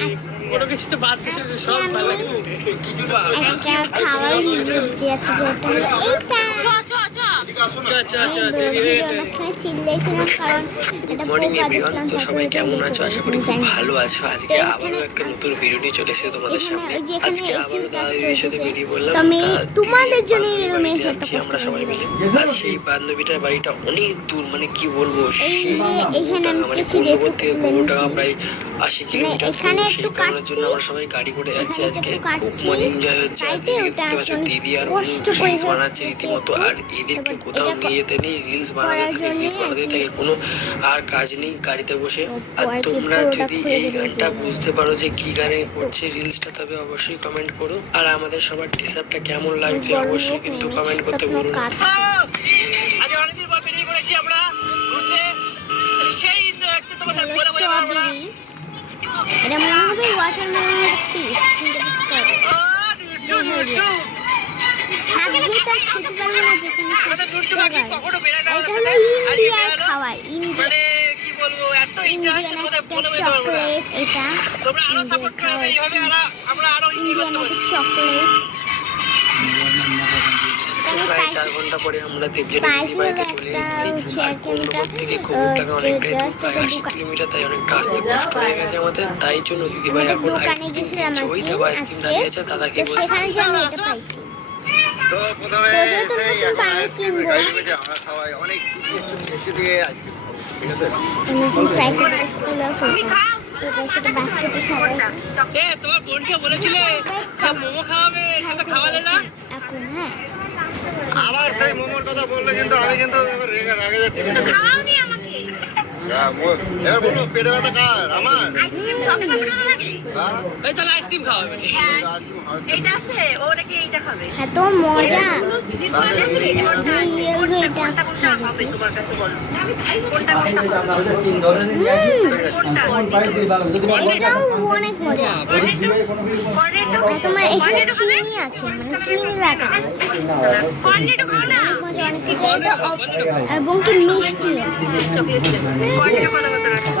লাগে, কোনো কিছু তো বাদ দিতে সব ভালো লাগে। একটা খাবার রিভিউ দিতে যাচ্ছি যেটা হলো গুড মর্নিং এভরিওয়ান। তো সবাই কেমন আছো? আশা করি খুব ভালো আছো। আজকে আবারও একটা নতুন ভিডিও নিয়ে চলে এসেছি তোমাদের সামনে। আজকে আবারও দাদা দিদির সাথে বেরিয়ে বললাম তোমাদের জন্য এই রুমে যাচ্ছি আমরা সবাই মিলে। আর সেই বান্ধবীটার বাড়িটা অনেক দূর, মানে কি বলবো, সেই মানে পূর্ণবর থেকে গোটাকা প্রায় 80 কিলোমিটার দূর। সেই কারণের জন্য আমরা সবাই গাড়ি করে যাচ্ছি আজকে। খুব মজা এনজয় হচ্ছে। আর দিদিকে দেখতে পাচ্ছ, দিদি আর রিলস বানাচ্ছে রীতিমতো। আর এদেরকে কোথাও নিয়ে যেতে নেই, রিলস বানাতে থাকে, কোনো আর কাজ নেই গাড়িতে বসে। আর তোমরা যদি এই গানটা বুঝতে পারো যে কি গানে করছে রিলসটা, তবে অবশ্যই কমেন্ট করো। আর আমাদের সবার টিসাপটা কেমন লাগছে অবশ্যই কিন্তু কমেন্ট করতে বলুন। আজ অনেকদিন পর বেরিয়ে পড়েছি আমরা ঘুরতে। সেই হচ্ছে তোমাদের বলে এটা মনে হবে ওয়াটারমেলনের পিস, কিন্তু ভাবছি তার খেতে পারবো না যে কোনো এটা হলো ইন্ডিয়ার খাবার, মানে কি বলবো, এত ইন্টারেস্ট তোমাদের বলে চকলেট। এটা তোমরা আরো সাপোর্ট করো, এইভাবে আমরা আরো ইন্ডিয়ান চকলেট। প্রায় 4 ঘন্টা পরে আমরা দেবজানি দিদি বাড়িতে চলে এসেছি। আর পূর্ণবর থেকে খবরটাকে অনেকটাই দূর, প্রায় 80 কিলোমিটার, তাই অনেকটা আসতে কষ্ট হয়ে গেছে আমাদের। তাই জন্য দিদিভাই এখন আইসক্রিম কিনছে। ওই দাবা আইসক্রিম দাঁড়িয়েছে, দাদাকে বলছে সেখানে যে আমি এটা পাইছি। তো প্রথমে সেই আমরা সবাই অনেক দিয়ে আইসক্রিম, ঠিক আছে? তোমার বোনকে বলেছিলে যে মোমো খাওয়াবে, সেটা খাওয়ালে না। এখন হ্যাঁ আবার সেই মোমোর কথা বললে কিন্তু আমি কিন্তু এবার রেগে যাচ্ছি। খাওয়াওনি আমাকে। এবার বলবো পেটে ব্যথা কার? আমার? আইসক্রিম সবসময় ভালো লাগে। হ্যাঁ? ওই তাহলে আইসক্রিম খাওয়াবে। আইসক্রিম খাওয়াচ্ছি। এইটা আছে, ও নাকি এইটা খাবে। এত মজা। তাহলে আমি ইয়েলো এটা কোনটা হবে তোমার কাছে বলো? কোনটা এটাও অনেক মজা। আর তোমার এখানে চিনি আছে, মানে চিনি লাগা কর্নেটো খাও না। মজা অনেক মজা। এটা এবং কি মিষ্টি। কর্নেটো ভালো কথা আছে।